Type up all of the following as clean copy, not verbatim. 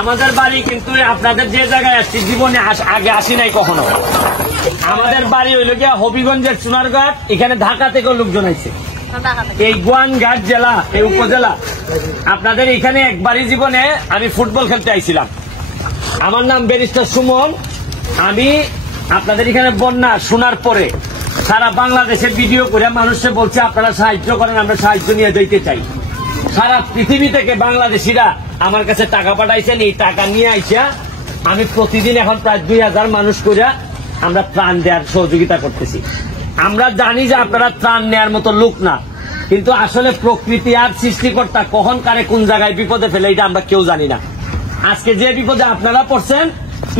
আমাদের বাড়ি কিন্তু আপনাদের যে জায়গায় আসছি জীবনে আগে আসি নাই কখনো। আমাদের বাড়ি হইল গিয়া হবিগঞ্জের সোনারঘাট, এখানে ঢাকা থেকেও লোকজন আইছে। এই গোয়ানঘাট জেলা, এই উপজেলা, আপনাদের এখানে একবারই জীবনে আমি ফুটবল খেলতে আইছিলাম। আমার নাম ব্যারিস্টার সুমন। আমি আপনাদের এখানে বন্যা শোনার পরে সারা বাংলাদেশের ভিডিও করে মানুষকে বলছে আপনারা সাহায্য করেন, আমরা সাহায্য নিয়ে যেতে চাই। সারা পৃথিবী থেকে বাংলাদেশিরা আমার কাছে টাকা পাঠাইছেন। এই টাকা নিয়ে আইসা আমি প্রতিদিন এখন প্রায় 2000 মানুষ করে আমরা ত্রাণ দেওয়ার সহযোগিতা করতেছি। আমরা জানি যে আপনারা ত্রাণ নেওয়ার মতো লোক না, কিন্তু আসলে প্রকৃতি আর সৃষ্টিকর্তা কখন কারে কোন জায়গায় বিপদে ফেলে এটা আমরা কেউ জানি না। আজকে যে বিপদে আপনারা পড়ছেন,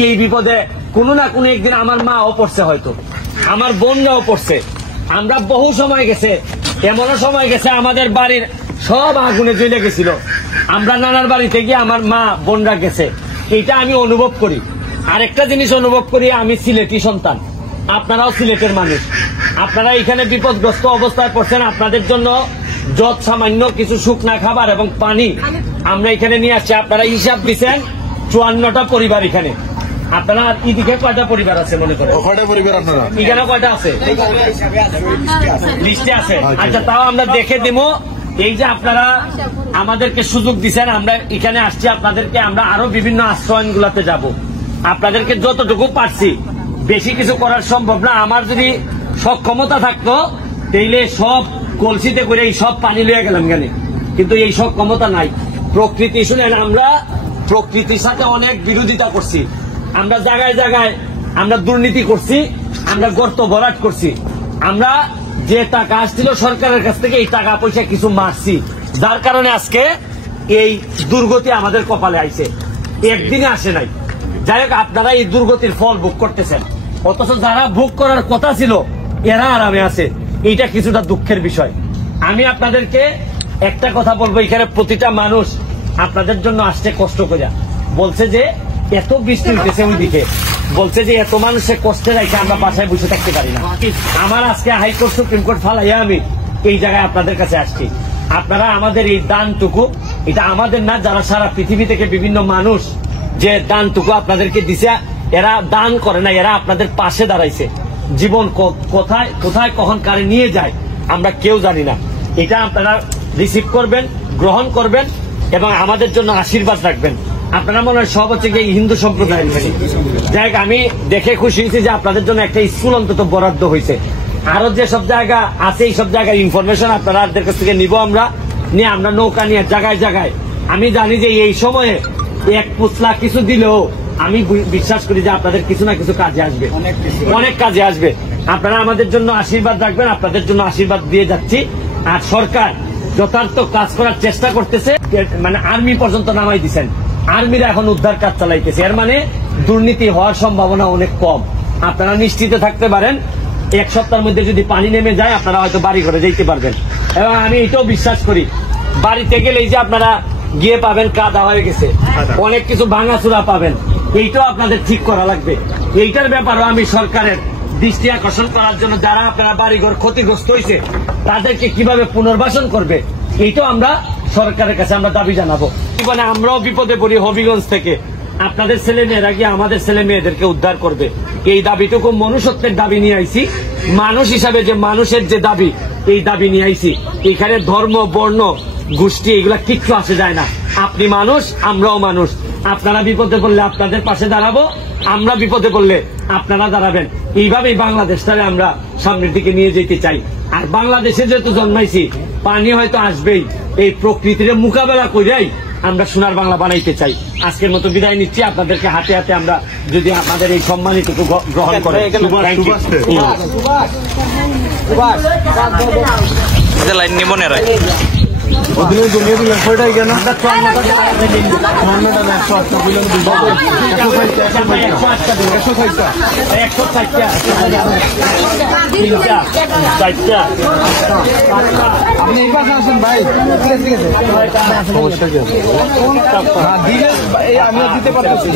এই বিপদে কোনো না কোনো একদিন আমার মাও পড়ছে, হয়তো আমার বোনরাও পড়ছে। আমরা বহু সময় গেছে, এমনও সময় গেছে আমাদের বাড়ির সব আগুনে জ্বলে গেছিল। আমরা নানার বাড়িতে গিয়ে আমার মা বোনরা গেছে, এটা আমি অনুভব করি। আরেকটা জিনিস অনুভব করি, আমি সিলেটি সন্তান, আপনারাও সিলেটের মানুষ। আপনারা এখানে বিপদগ্রস্ত অবস্থায় পড়ছেন, আপনাদের জন্য যত সামান্য কিছু শুকনা খাবার এবং পানি আমরা এখানে নিয়ে আসছি। আপনারা হিসাব দিচ্ছেন 54টা পরিবার এখানে। আপনারা এদিকে কয়টা পরিবার আছে মনে করেন? এখানে কয়টা আছে লিস্টে আছে? আচ্ছা, তাও আমরা দেখে দিব। এই যে আপনারা আমাদেরকে সুযোগ দিচ্ছেন, আমরা এখানে আসছি আপনাদেরকে, আমরা আরো বিভিন্ন আশ্রয়নগুলোতে যাব। আপনাদেরকে যতটুকু পারছি, বেশি কিছু করার সম্ভব না। আমার যদি সক্ষমতা থাকতো তাইলে সব কলসিতে করে এই সব পানি লয়ে গেলাম কেন, কিন্তু এই সব ক্ষমতা নাই। প্রকৃতি শুনেন, আমরা প্রকৃতির সাথে অনেক বিরোধিতা করছি। আমরা জায়গায় জায়গায় আমরা দুর্নীতি করছি, আমরা গর্ত ভরাট করছি। আমরা যে টাকা আসছিল সরকারের কাছ থেকে, এই টাকা পয়সা কিছু মারছি, যার কারণে আজকে এই দুর্গতি আমাদের কপালে আইছে, একদিনে আসে নাই। যাই হোক, আপনারা এই দুর্গতির ফল ভোগ করতেছেন, অথচ যারা ভোগ করার কথা ছিল এরা আরামে আছে। এইটা কিছুটা দুঃখের বিষয়। আমি আপনাদেরকে একটা কথা বলবো, এখানে প্রতিটা মানুষ আপনাদের জন্য আসছে কষ্ট করে। বলছে যে এত বৃষ্টি হইতেছে, ওইদিকে বলছে যে এত মানুষের কষ্টে রাখে আমরা বাসায় বসে থাকতে পারি না। আমার আজকে হাইকোর্ট সুপ্রিম কোর্ট ফালাইয়া আমি এই জায়গায় আপনাদের কাছে আসছি। আপনারা আমাদের এই দানটুকু, এটা আমাদের না, যারা সারা পৃথিবী থেকে বিভিন্ন মানুষ যে দানটুকু আপনাদেরকে দিছে, এরা দান করে না, এরা আপনাদের পাশে দাঁড়াইছে। জীবন কোথায় কোথায় কখন কারে নিয়ে যায় আমরা কেউ জানি না। এটা আপনারা রিসিভ করবেন, গ্রহণ করবেন এবং আমাদের জন্য আশীর্বাদ রাখবেন। আপনারা মনে হয় সব হচ্ছে গিয়ে হিন্দু সম্প্রদায়ের। যাই হোক, আমি দেখে খুশি হয়েছি যে আপনাদের জন্য একটা স্কুল অন্তত বরাদ্দ হয়েছে। আরো যে সব জায়গা আছে, এই সব জায়গায় ইনফরমেশন আপনাদের কাছ থেকে নিব। আমরা নৌকা নিয়ে জায়গায় জায়গায়, আমি জানি যে এই সময়ে এক পুতলা কিছু দিলেও আমি বিশ্বাস করি যে আপনাদের কিছু না কিছু কাজে আসবে, অনেক কাজে আসবে। আপনারা আমাদের জন্য আশীর্বাদ রাখবেন, আপনাদের জন্য আশীর্বাদ দিয়ে যাচ্ছি। আর সরকার যথার্থ কাজ করার চেষ্টা করতেছে, মানে আর্মি পর্যন্ত নামাই দিচ্ছেন, আর্মিরা এখন উদ্ধার কাজ চালাইতেছে। এর মানে দুর্নীতি হওয়ার সম্ভাবনা অনেক কম। আপনারা নিশ্চিত থাকতে পারেন, এক সপ্তাহের মধ্যে যদি পানি নেমে যায় আপনারা হয়তো বাড়ি ঘরে যেতে পারবেন। এবং আমি এটাও বিশ্বাস করি, বাড়িতে গেলেই যে আপনারা গিয়ে পাবেন কাদা হয়ে গেছে, অনেক কিছু ভাঙাচুরা পাবেন, এইটাও আপনাদের ঠিক করা লাগবে। এইটার ব্যাপারেও আমি সরকারের দৃষ্টি আকর্ষণ করার জন্য, যারা আপনারা বাড়িঘর ক্ষতিগ্রস্ত হয়েছে তাদেরকে কিভাবে পুনর্বাসন করবে, এইটাও আমরা সরকারের কাছে আমরা দাবি জানাবো। মানে আমরাও বিপদে পড়ি, হবিগঞ্জ থেকে আপনাদের ছেলে মেয়েরা গিয়ে আমাদের ছেলে মেয়েদেরকে উদ্ধার করবে, এই দাবিটুকু মনুষ্যত্বের দাবি নিয়ে আইছি। মানুষ হিসাবে যে মানুষের যে দাবি, এই দাবি নিয়ে আইছি। এখানে ধর্ম, বর্ণ, গোষ্ঠী এগুলা কিচ্ছু আসে যায় না। আপনি মানুষ, আমরাও মানুষ। আপনারা বিপদে পড়লে আপনাদের পাশে দাঁড়াবো, আমরা বিপদে পড়লে আপনারা দাঁড়াবেন। এইভাবেই বাংলাদেশটাকে আমরা সামনের দিকে নিয়ে যেতে চাই। আর বাংলাদেশে যেহেতু জন্মাইছি, পানি হয়তো আসবেই, এই প্রকৃতির মোকাবেলা করেই আমরা সোনার বাংলা বানাইতে চাই। আজকের মতো বিদায় নিচ্ছি। আপনাদেরকে হাতে হাতে আমরা যদি আমাদের এই সম্মানিতটুকু গ্রহণ করেন। লাইন নিব না আপনি এই পাশে আসেন ভাই, সমস্যা কি আছে? আমিও দিতে পারতেছি।